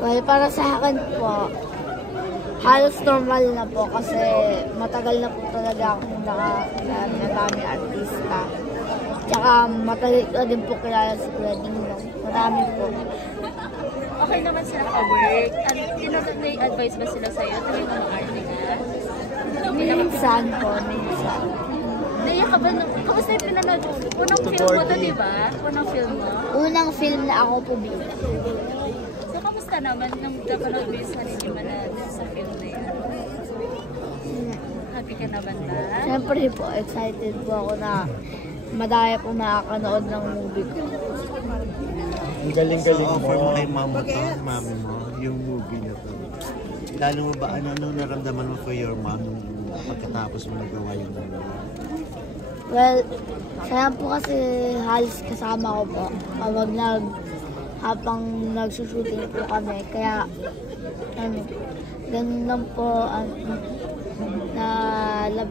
Well, para sa akin po, halos normal na po kasi matagal na po talaga akong nakakilala artista. Tsaka matagal na din po kilala si Kuya Dingdong. Marami po. Okay naman sila ka-work. May advice ba sila sa'yo? Tuloy mo mag-arte ka? Minsan po, minsan. Naiya ka ba? Kamusta yung pinanood mo? Unang film mo to, di ba? Unang film mo? Unang film na ako po bida. So, kamusta naman nung napanood mo yung sarili mo na sa film na yun? Happy ka naman ba? Siyempre po, excited po ako na madaya po makakanood ng movie ko. Ang galing-galing mo. Offer mo kay mami mo, yung movie na to. Lalo mo ba, ano naramdaman mo for your mom nung pagkatapos mo nagawa yung movie? Well, saya po kasi halos kasama ko po. Habang nagsushooting po kami. Kaya, ganun lang po na love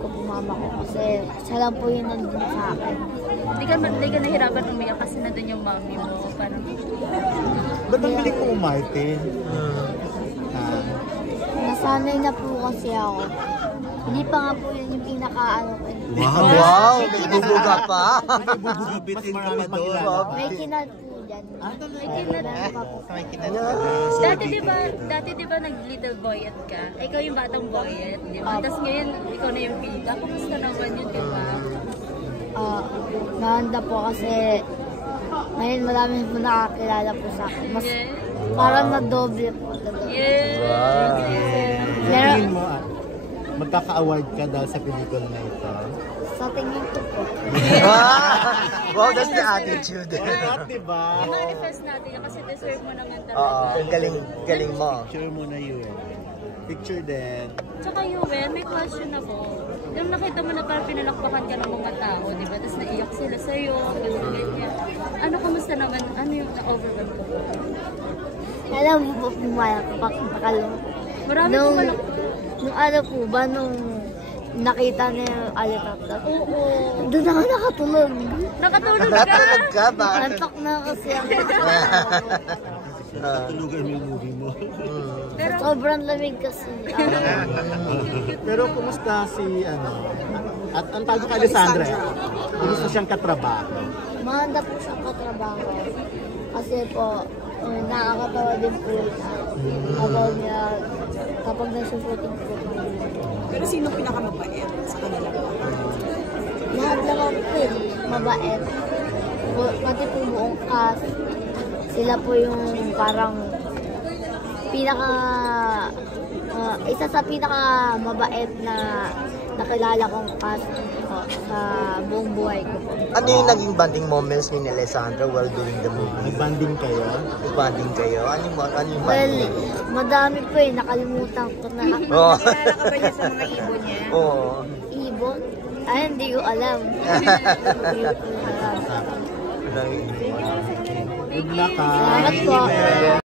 ko po mama ko kasi siya lang po yung nandun sa akin. Hindi ka nahirapan umiyak kasi nandun yung mami mo. Parang... Ba't ang biling mo umarte? Nasanay na po kasi ako. Hindi pa nga po yun yung pinaka-ano ko. Wow! May bubuga pa! Bubugitin ka pa doon. May kinal po dyan. May Dati di ba nag-little boyet ka? Ikaw yung batang boyet, di ba? Tapos ngayon, ikaw na yung bida. Kumusta naman yun, di ba? Nahanda po kasi ngayon marami po nakakilala po sa akin. Mas parang na-doble po. Tingin mo, magkaka-award ka dahil sa pelikula na ito? Sa tingin ko po. Wow, that's the attitude. Diba? I-manifest natin yan kasi deserve mo naman talaga. Ang galing mo. Picture mo na yun. Picture din. Tsaka Yuen, may question ako. Nung nakita mo na parang pinalakpakan ka ng mga tao, di ba? Tapos naiyak sila sa'yo, ganyan. Ano, kamusta naman? Ano yung na-overwhelm ko? Alam mo po pakalong. Marami Nung ano po ba, nung nakita niya yung helicopter? Oo. Doon ako nakatulog. Nakatulog ka? Nakatulog ka ba? Antok na kasi ako. Tulugan yung movie mo. Pero, Sobrang lamig kasi. Pero kumusta si, at ang tawag ka Alessandra, kumusta siyang katrabaho? Mahanda po sa katrabaho. Kasi po, nakakatawa din po kapag nasusuting po. Pero sino pinakamabait sa kanila? Lahat naman po mabait. Pati po buong cast. Sila po yung parang isa sa pinaka mabait na nakilala kong cast po sa buong buhay ko po. Ano yung naging bonding moments ni Alessandra while doing the movie? Nag-banding kayo? Nag-bonding kayo? Ano yung Well, bonding? madami po nakalimutan ko na. Oh. Nakilala ka ba niya sa mga ibon niya? Oo. Ibon? Ay, hindi ko alam. Hindi ko alam. Good luck, ha? Salamat po.